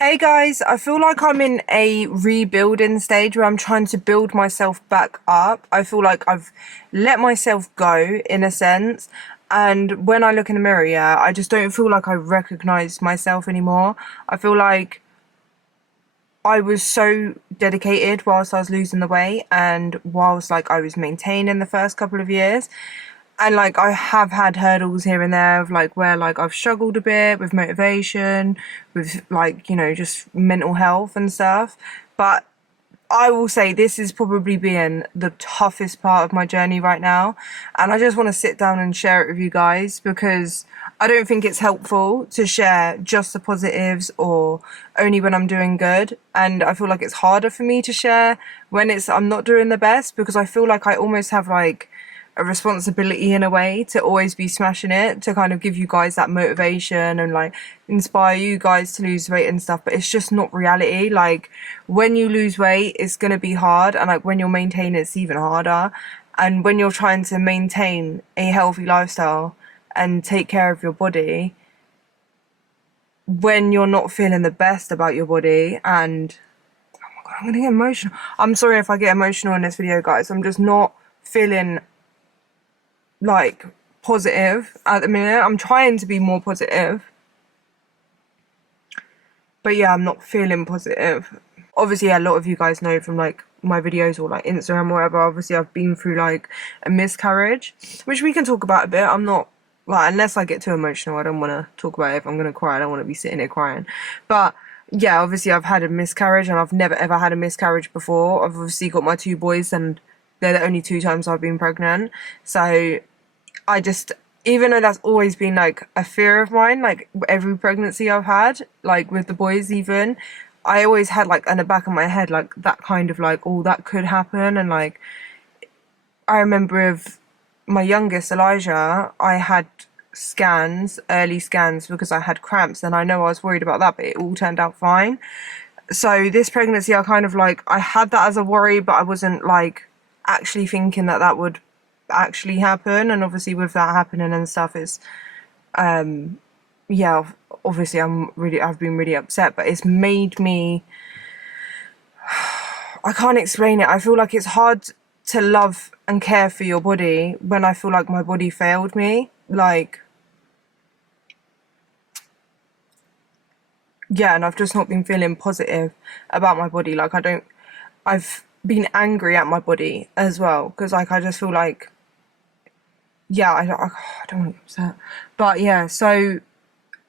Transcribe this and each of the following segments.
Hey guys, I feel like I'm in a rebuilding stage where I'm trying to build myself back up. I feel like I've let myself go in a sense. And when I look in the mirror, yeah, I just don't feel like I recognize myself anymore. I feel like I was so dedicated whilst I was losing the weight and whilst like I was maintaining the first couple of years. And like I have had hurdles here and there of like where like I've struggled a bit with motivation, with like, just mental health and stuff. But I will say this is probably being the toughest part of my journey right now. And I just want to sit down and share it with you guys because I don't think it's helpful to share just the positives or only when I'm doing good. And I feel like it's harder for me to share when I'm not doing the best because I feel like I almost have like a responsibility in a way to always be smashing it, to kind of give you guys that motivation and like inspire you guys to lose weight and stuff. But it's just not reality. Like when you lose weight, it's going to be hard, and like when you're maintaining, it's even harder. And when you're trying to maintain a healthy lifestyle and take care of your body, when you're not feeling the best about your body, and oh my god, I'm gonna get emotional. I'm sorry if I get emotional in this video, guys. I'm just not feeling like positive at the minute. I'm trying to be more positive, but yeah, I'm not feeling positive. Obviously, a lot of you guys know from like my videos or like Instagram or whatever, obviously I've been through like a miscarriage, which we can talk about a bit. I'm not like, unless I get too emotional, I don't want to talk about it. If I'm gonna cry, I don't want to be sitting here crying. But yeah, obviously I've had a miscarriage, and I've never ever had a miscarriage before. I've obviously got my two boys, and they're the only two times I've been pregnant. So I just, even though that's always been like a fear of mine, like every pregnancy I've had, like with the boys even, I always had like in the back of my head, like that kind of like, oh, that could happen. And like, I remember with my youngest, Elijah, I had early scans, because I had cramps, and I know I was worried about that, but it all turned out fine. So this pregnancy, I kind of like, I had that as a worry, but I wasn't like actually thinking that that would actually happen. And obviously with that happening and stuff, it's yeah, obviously I've been really upset, but it's made me, I can't explain it. I feel like it's hard to love and care for your body when I feel like my body failed me. Like, yeah, and I've just not been feeling positive about my body. Like, I've been angry at my body as well, because like I just feel like, yeah, I don't want to get upset, but yeah, so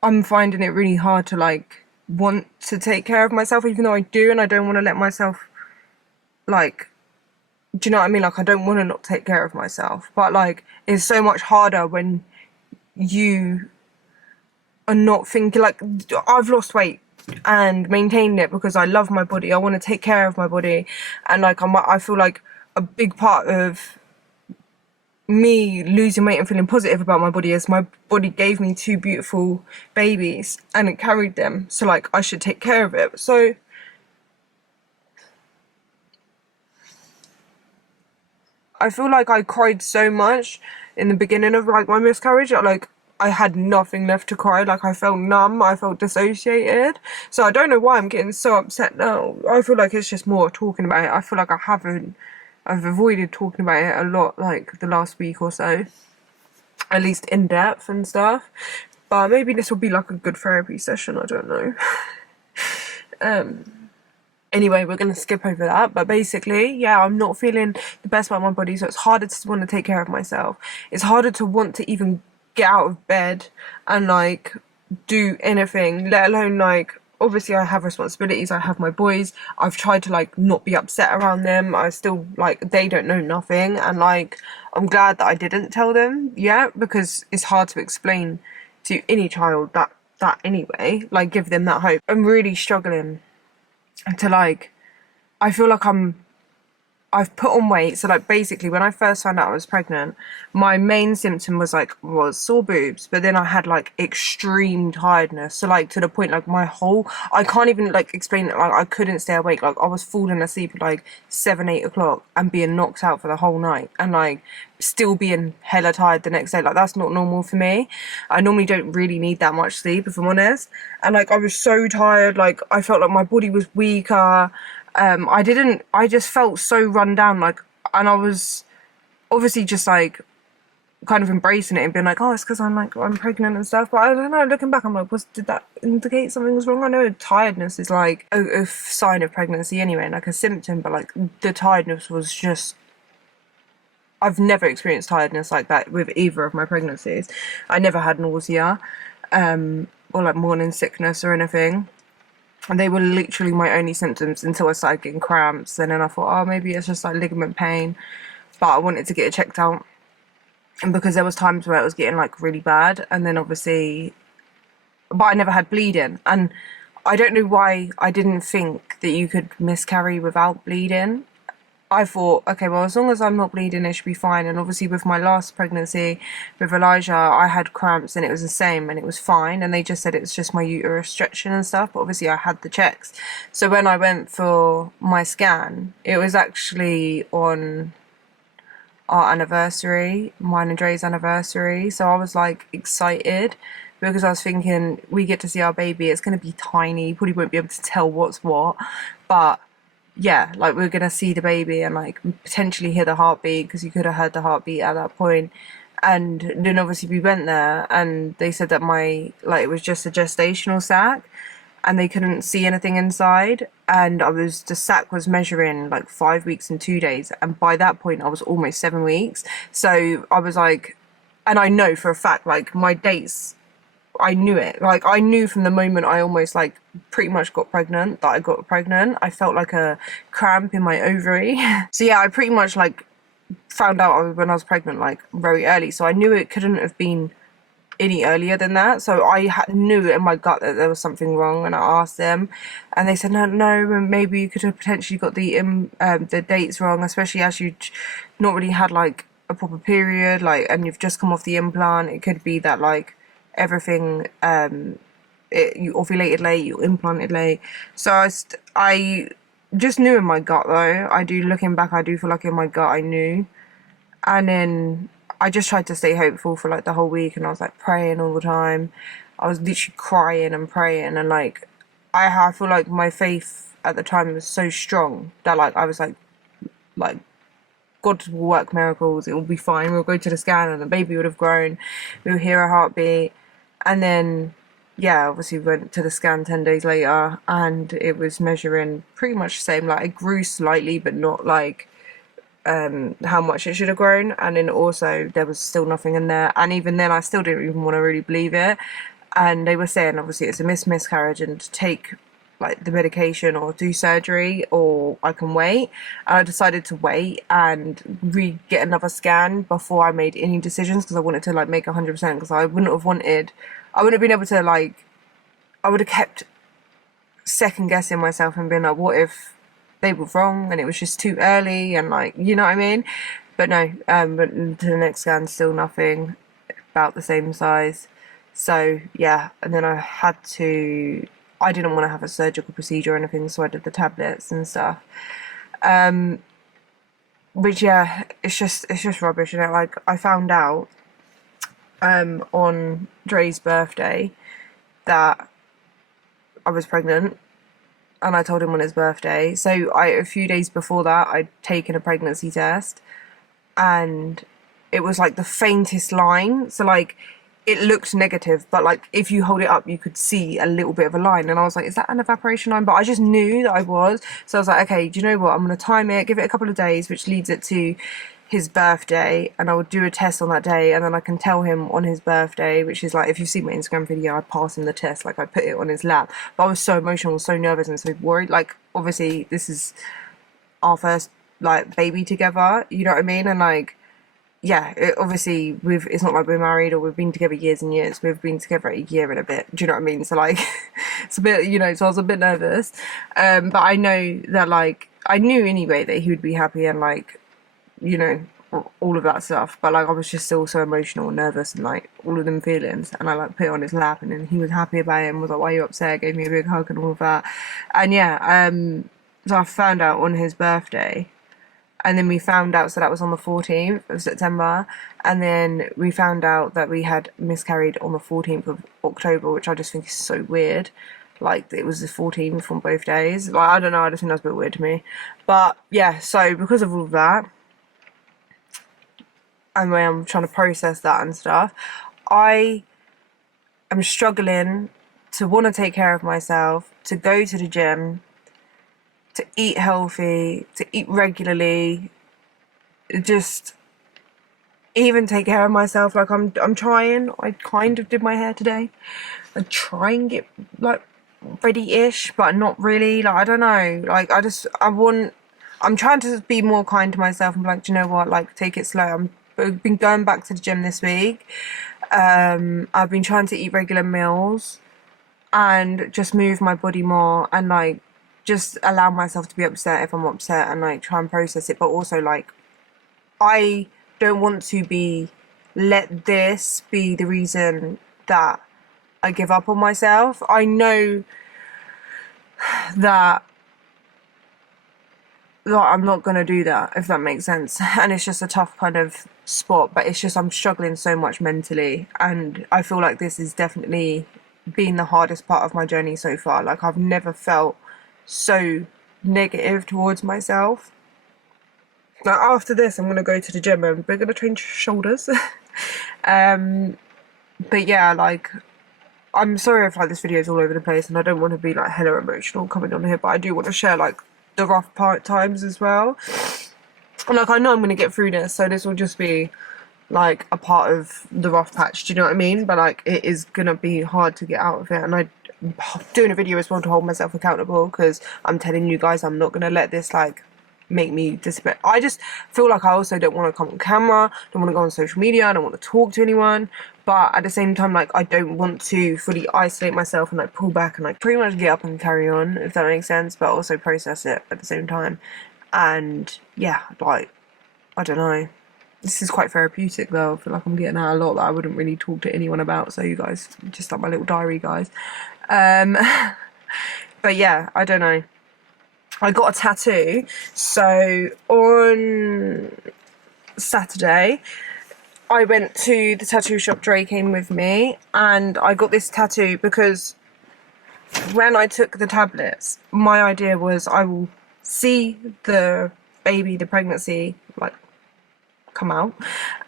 I'm finding it really hard to like want to take care of myself, even though I do, and I don't want to let myself like, do you know what I mean? Like, I don't want to not take care of myself, but like, it's so much harder when you are not thinking like, I've lost weight and maintained it because I love my body. I want to take care of my body, and like I feel like a big part of me losing weight and feeling positive about my body is my body gave me two beautiful babies and it carried them, so like I should take care of it. So I feel like I cried so much in the beginning of like my miscarriage that like I had nothing left to cry. Like I felt numb, I felt dissociated. So I don't know why I'm getting so upset now. I feel like it's just more talking about it. I feel like I've avoided talking about it a lot like the last week or so, at least in depth and stuff. But maybe this will be like a good therapy session, I don't know. Anyway, we're gonna skip over that. But basically, yeah, I'm not feeling the best about my body, so it's harder to want to take care of myself. It's harder to want to even get out of bed and like do anything, let alone like, obviously I have responsibilities, I have my boys. I've tried to like not be upset around them. I still like, they don't know nothing, and like I'm glad that I didn't tell them yet, because it's hard to explain to any child that anyway, like give them that hope. I'm really struggling to like, I feel like I'm I've put on weight. So like basically when I first found out I was pregnant, my main symptom was sore boobs, but then I had like extreme tiredness. So like to the point like I can't even like explain it. Like I couldn't stay awake. Like I was falling asleep at like 7, 8 o'clock and being knocked out for the whole night, and like still being hella tired the next day. Like that's not normal for me. I normally don't really need that much sleep, if I'm honest. And like I was so tired. Like I felt like my body was weaker. I just felt so run down, like, and I was obviously just like kind of embracing it and being like, oh, it's because I'm pregnant and stuff. But I don't know, looking back, I'm like, did that indicate something was wrong? I know tiredness is like a sign of pregnancy anyway, like a symptom, but like the tiredness was just, I've never experienced tiredness like that with either of my pregnancies. I never had nausea, or like morning sickness or anything. And they were literally my only symptoms until I started getting cramps. And then I thought, oh, maybe it's just like ligament pain. But I wanted to get it checked out. And because there was times where it was getting like really bad. And then obviously, but I never had bleeding. And I don't know why I didn't think that you could miscarry without bleeding. I thought, okay, well, as long as I'm not bleeding, it should be fine. And obviously with my last pregnancy with Elijah, I had cramps and it was the same and it was fine. And they just said it's just my uterus stretching and stuff. But obviously I had the checks. So when I went for my scan, it was actually on our anniversary, mine and Dre's anniversary. So I was like excited because I was thinking we get to see our baby. It's going to be tiny. You probably won't be able to tell what's what. But yeah, like we're gonna see the baby and like potentially hear the heartbeat, because you could have heard the heartbeat at that point. And then obviously we went there and they said that it was just a gestational sac and they couldn't see anything inside. And the sac was measuring like 5 weeks and 2 days, and by that point I was almost 7 weeks. So I was like, and I know for a fact like my dates, I knew it. Like I knew from the moment I almost like pretty much got pregnant that I got pregnant. I felt like a cramp in my ovary. So yeah, I pretty much like found out when I was pregnant like very early. So I knew it couldn't have been any earlier than that. So I knew in my gut that there was something wrong, and I asked them, and they said no, maybe you could have potentially got the dates wrong, especially as you not really had like a proper period, like, and you've just come off the implant. It could be that like everything, you ovulated late, you implanted late. So I just knew in my gut though. Looking back, I do feel like in my gut I knew. And then I just tried to stay hopeful for like the whole week, and I was like praying all the time. I was literally crying and praying, and like I feel like my faith at the time was so strong that like I was like God will work miracles, it will be fine, we'll go to the scan and the baby would have grown, we'll hear a heartbeat. And then yeah, obviously we went to the scan 10 days later and it was measuring pretty much the same. Like it grew slightly but not like how much it should have grown. And then also there was still nothing in there, and even then I still didn't even want to really believe it. And they were saying obviously it's a miscarriage and to take like the medication or do surgery, or I can wait. And I decided to wait and get another scan before I made any decisions, because I wanted to like make 100%, because I wouldn't have been able to like, I would have kept second guessing myself and being like, what if they were wrong and it was just too early, and like, you know what I mean? But no, but to the next scan, still nothing, about the same size. So yeah, and then I didn't want to have a surgical procedure or anything, so I did the tablets and stuff. Which yeah, it's just rubbish, you know. Like I found out on Dre's birthday that I was pregnant, and I told him on his birthday. So a few days before that, I'd taken a pregnancy test, and it was like the faintest line. So like it looked negative, but like if you hold it up, you could see a little bit of a line. And I was like, is that an evaporation line? But I just knew that I was. So I was like, okay, do you know what? I'm going to time it, give it a couple of days, which leads it to his birthday, and I would do a test on that day, and then I can tell him on his birthday, which is like, if you see my Instagram video, I pass him the test, like I put it on his lap. But I was so emotional, so nervous and so worried. Like obviously this is our first like baby together, you know what I mean? And like, yeah, obviously it's not like we're married or we've been together years and years. We've been together a year and a bit. Do you know what I mean? So like, it's a bit, you know. So I was a bit nervous, but I know that like I knew anyway that he would be happy and like, you know, all of that stuff. But like I was just still so emotional and nervous and like all of them feelings. And I like put it on his lap and then he was happy about it and was like, "Why are you upset?" Gave me a big hug and all of that. And yeah, so I found out on his birthday. And then we found out, so that was on the 14th of September. And then we found out that we had miscarried on the 14th of October, which I just think is so weird. Like, it was the 14th on both days. Like, I don't know, I just think that's a bit weird to me. But, yeah, so because of all of that, and when I'm trying to process that and stuff, I am struggling to want to take care of myself, to go to the gym, to eat healthy, to eat regularly, just even take care of myself. Like I'm trying. I kind of did my hair today. I try and get like ready-ish, but not really. Like I don't know. Like I'm trying to be more kind to myself and be like, do you know what? Like take it slow. I've been going back to the gym this week. I've been trying to eat regular meals and just move my body more and like just allow myself to be upset if I'm upset and like try and process it. But also like I don't want to let this be the reason that I give up on myself. I know that I'm not gonna do that, if that makes sense. And it's just a tough kind of spot, but it's just I'm struggling so much mentally, and I feel like this is definitely been the hardest part of my journey so far. Like I've never felt so negative towards myself. Like after this I'm gonna go to the gym and we're gonna train shoulders. But yeah, like I'm sorry if like this video is all over the place and I don't want to be like hella emotional coming on here, but I do want to share like the rough times as well. And like I know I'm gonna get through this, so this will just be like a part of the rough patch, do you know what I mean? But like it is gonna be hard to get out of it, and I'm doing a video as well to hold myself accountable, because I'm telling you guys I'm not gonna let this like make me disappear. I just feel like I also don't want to come on camera, don't want to go on social media, I don't want to talk to anyone, but at the same time like I don't want to fully isolate myself and like pull back and like pretty much get up and carry on, if that makes sense, but also process it at the same time. And yeah, like I don't know, this is quite therapeutic though. I feel like I'm getting out a lot that I wouldn't really talk to anyone about, so you guys, just like my little diary, guys. But yeah, I don't know. I got a tattoo, so on Saturday I went to the tattoo shop. Dre came with me and I got this tattoo because when I took the tablets, my idea was I will see the baby, the pregnancy, like come out,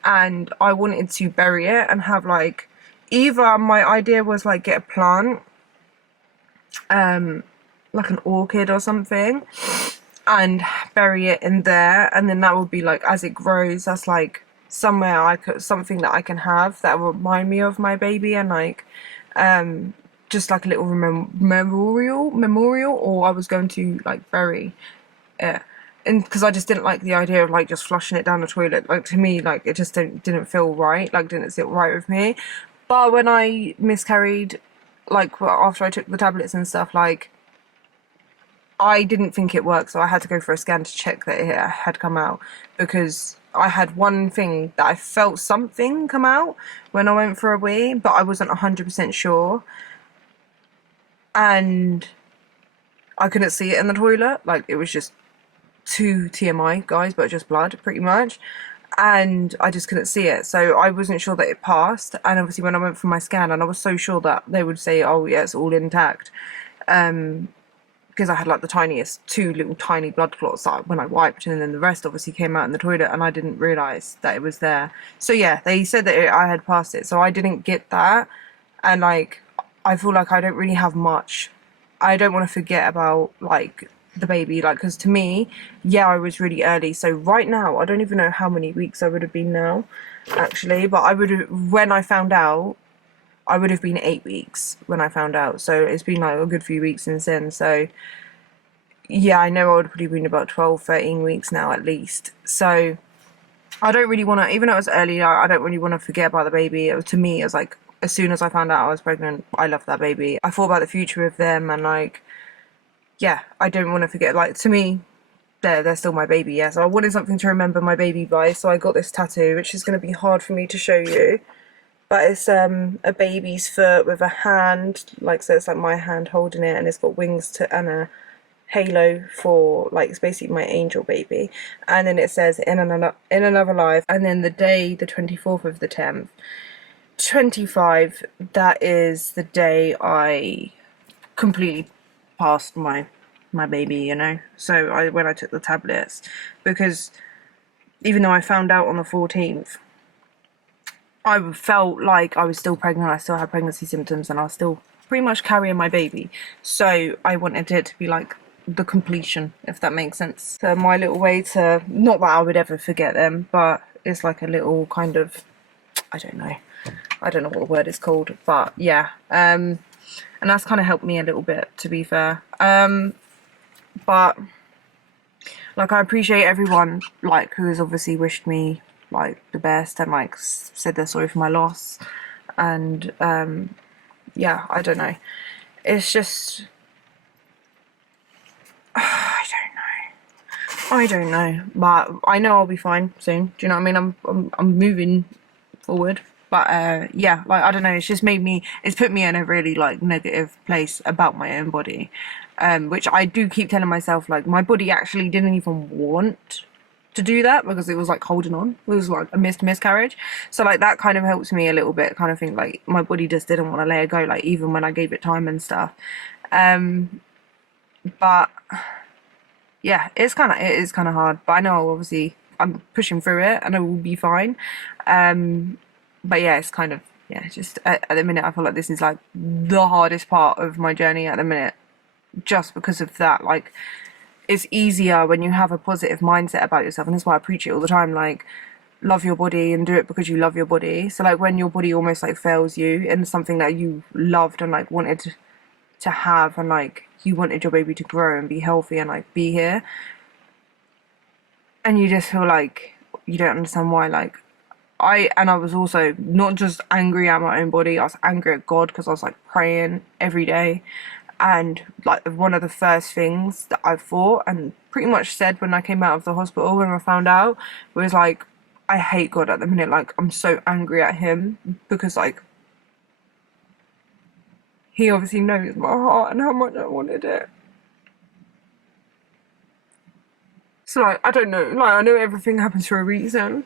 and I wanted to bury it and have like, either my idea was like get a plant, like an orchid or something, and bury it in there, and then that would be like as it grows, that's like somewhere something that I can have that will remind me of my baby, and like just like a little memorial, or I was going to like bury it. And because I just didn't like the idea of like just flushing it down the toilet. Like to me, like it just didn't feel right, like didn't sit right with me. But when I miscarried, like after I took the tablets and stuff, like I didn't think it worked, so I had to go for a scan to check that it had come out, because I had one thing that I felt something come out when I went for a wee, but I wasn't 100% sure, and I couldn't see it in the toilet. Like it was just too TMI, guys, but just blood pretty much, and I just couldn't see it, so I wasn't sure that it passed. And obviously when I went for my scan, and I was so sure that they would say, oh yeah, it's all intact, because I had like the tiniest two little tiny blood clots that when I wiped, and then the rest obviously came out in the toilet, and I didn't realise that it was there. So yeah, they said that I had passed it, so I didn't get that. And like I feel like I don't really have much. I don't want to forget about like the baby, like, because to me, yeah, I was really early, so right now I don't even know how many weeks I would have been now actually, but I would have, when I found out, I would have been 8 weeks when I found out, so it's been like a good few weeks since then. So yeah, I know I would have probably been about 12-13 weeks now at least. So I don't really want to, even though it was early, I don't really want to forget about the baby. To me, it was like, as soon as I found out I was pregnant, I loved that baby. I thought about the future of them, and like, yeah, I don't want to forget. Like to me, they're still my baby, yeah. So I wanted something to remember my baby by, so I got this tattoo, which is going to be hard for me to show you. But it's a baby's foot with a hand, like, so it's like my hand holding it, and it's got wings to and a halo for, like, it's basically my angel baby. And then it says in another life, and then the day, the 24th of the 10th, 25, that is the day I completely passed my baby, you know. So when I took the tablets, because even though I found out on the 14th, I felt like I was still pregnant. I still had pregnancy symptoms, and I was still pretty much carrying my baby. So I wanted it to be like the completion, if that makes sense. So my little way to, not that I would ever forget them, but it's like a little kind of, I don't know what the word is called, but yeah. And that's kind of helped me a little bit, to be fair. But like, I appreciate everyone like who has obviously wished me like the best and like said they're sorry for my loss. And yeah, I don't know, it's just I don't know, but I know I'll be fine soon. Do you know what I mean? I'm moving forward. But yeah, like, I don't know, it's just it's put me in a really like negative place about my own body, which I do keep telling myself, like, my body actually didn't even want to do that, because it was like holding on. It was like a miscarriage. So like, that kind of helps me a little bit, kind of think like my body just didn't want to let it go, like, even when I gave it time and stuff. But yeah, it is kind of hard, but I know obviously I'm pushing through it and I will be fine. But yeah, it's kind of, yeah, just at the minute I feel like this is like the hardest part of my journey at the minute, just because of that. Like, it's easier when you have a positive mindset about yourself, and that's why I preach it all the time, like, love your body and do it because you love your body. So like, when your body almost like fails you in something that you loved and like wanted to have, and like you wanted your baby to grow and be healthy and like be here, and you just feel like you don't understand why, like, I was also not just angry at my own body, I was angry at God, because I was like praying every day. And like, one of the first things that I thought and pretty much said when I came out of the hospital, when I found out, was like, I hate God at the minute. Like, I'm so angry at him, because like, he obviously knows my heart and how much I wanted it. So like, I don't know, like, I know everything happens for a reason,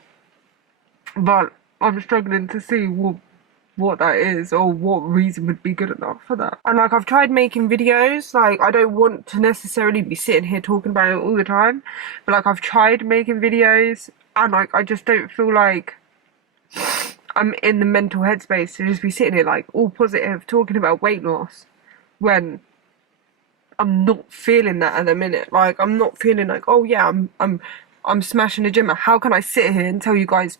but I'm struggling to see what that is, or what reason would be good enough for that. And like, I've tried making videos, like, I don't want to necessarily be sitting here talking about it all the time, but like, I've tried making videos, and like, I just don't feel like I'm in the mental headspace to just be sitting here like all positive talking about weight loss, when I'm not feeling that at the minute. Like, I'm not feeling like, oh yeah, I'm smashing the gym. How can I sit here and tell you guys,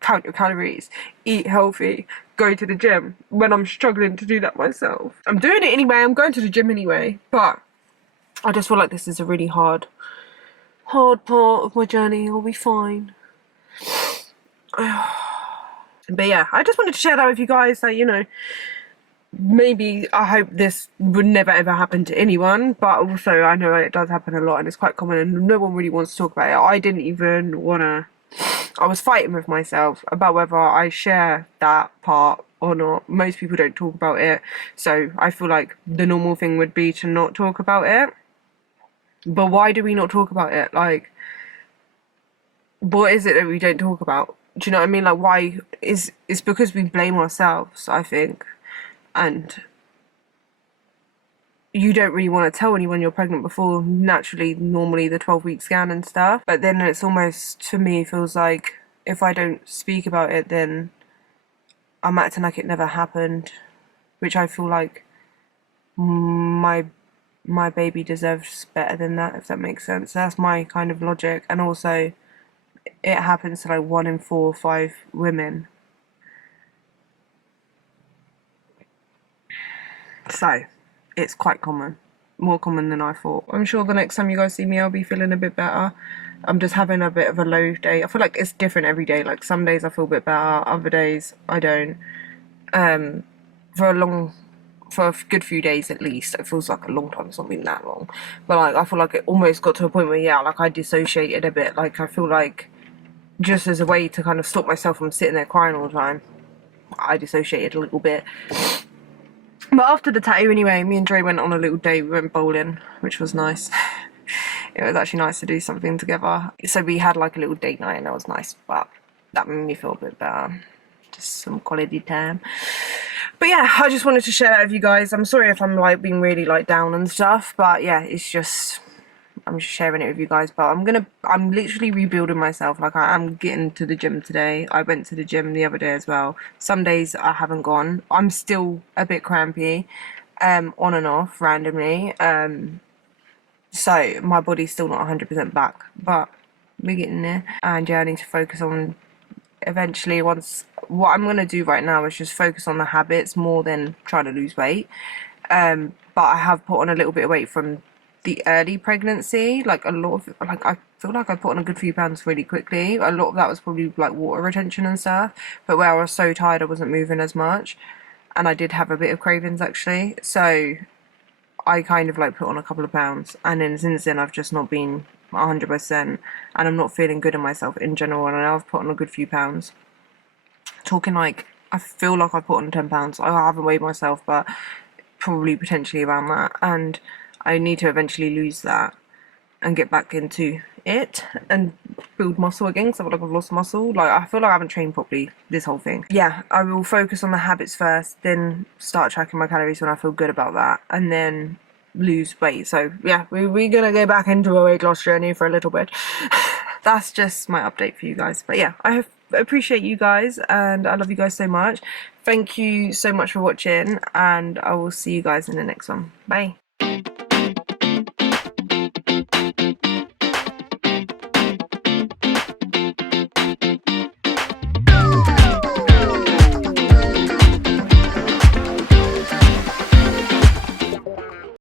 count your calories, eat healthy, go to the gym, when I'm struggling to do that myself? I'm doing it anyway, I'm going to the gym anyway, but I just feel like this is a really hard part of my journey. I'll be fine. But yeah, I just wanted to share that with you guys, that, you know, maybe I hope this would never ever happen to anyone, but also I know it does happen a lot and it's quite common, and no one really wants to talk about it. I didn't even want to, I was fighting with myself about whether I share that part or not. Most people don't talk about it, so I feel like the normal thing would be to not talk about it. But why do we not talk about it? Like, what is it that we don't talk about? Do you know what I mean? Like, why is it's because we blame ourselves, I think. And you don't really want to tell anyone you're pregnant before, naturally, normally the 12-week scan and stuff. But then it's almost, to me, feels like if I don't speak about it, then I'm acting like it never happened, which I feel like my baby deserves better than that, if that makes sense. That's my kind of logic. And also, it happens to like 1 in 4 or 5 women. So, it's quite common. More common than I thought. I'm sure the next time you guys see me, I'll be feeling a bit better. I'm just having a bit of a low day. I feel like it's different every day. Like, some days I feel a bit better, other days I don't. For for a good few days at least. It feels like a long time, it's not been that long, but like I feel like it almost got to a point where, yeah, like I dissociated a bit. Like I feel like just as a way to kind of stop myself from sitting there crying all the time, I dissociated a little bit. But after the tattoo anyway, me and Dre went on a little date. We went bowling, which was nice. It was actually nice to do something together. So we had like a little date night and that was nice, but that made me feel a bit better. Just some quality time. But yeah, I just wanted to share that with you guys. I'm sorry if I'm like being really like down and stuff, but yeah, it's just, I'm just sharing it with you guys. But I'm literally rebuilding myself. Like I'm getting to the gym today. I went to the gym the other day as well. Some days I haven't gone. I'm still a bit crampy, on and off randomly. So my body's still not 100% back, but we're getting there. And yeah, I need to focus on eventually once. What I'm gonna do right now is just focus on the habits more than trying to lose weight. But I have put on a little bit of weight from the early pregnancy. Like a lot of, like I feel like I put on a good few pounds really quickly. A lot of that was probably like water retention and stuff, but where I was so tired I wasn't moving as much, and I did have a bit of cravings actually, so I kind of like put on a couple of pounds, and then since then I've just not been 100%, and I'm not feeling good in myself in general, and I know I've put on a good few pounds. Talking like, I feel like I put on 10 pounds. I haven't weighed myself, but probably potentially around that, and I need to eventually lose that and get back into it and build muscle again, because I feel like I've lost muscle. Like I feel like I haven't trained properly this whole thing. Yeah, I will focus on the habits first, then start tracking my calories when I feel good about that, and then lose weight. So yeah, we're gonna go back into a weight loss journey for a little bit. That's just my update for you guys. But yeah, I appreciate you guys, and I love you guys so much. Thank you so much for watching, and I will see you guys in the next one. Bye.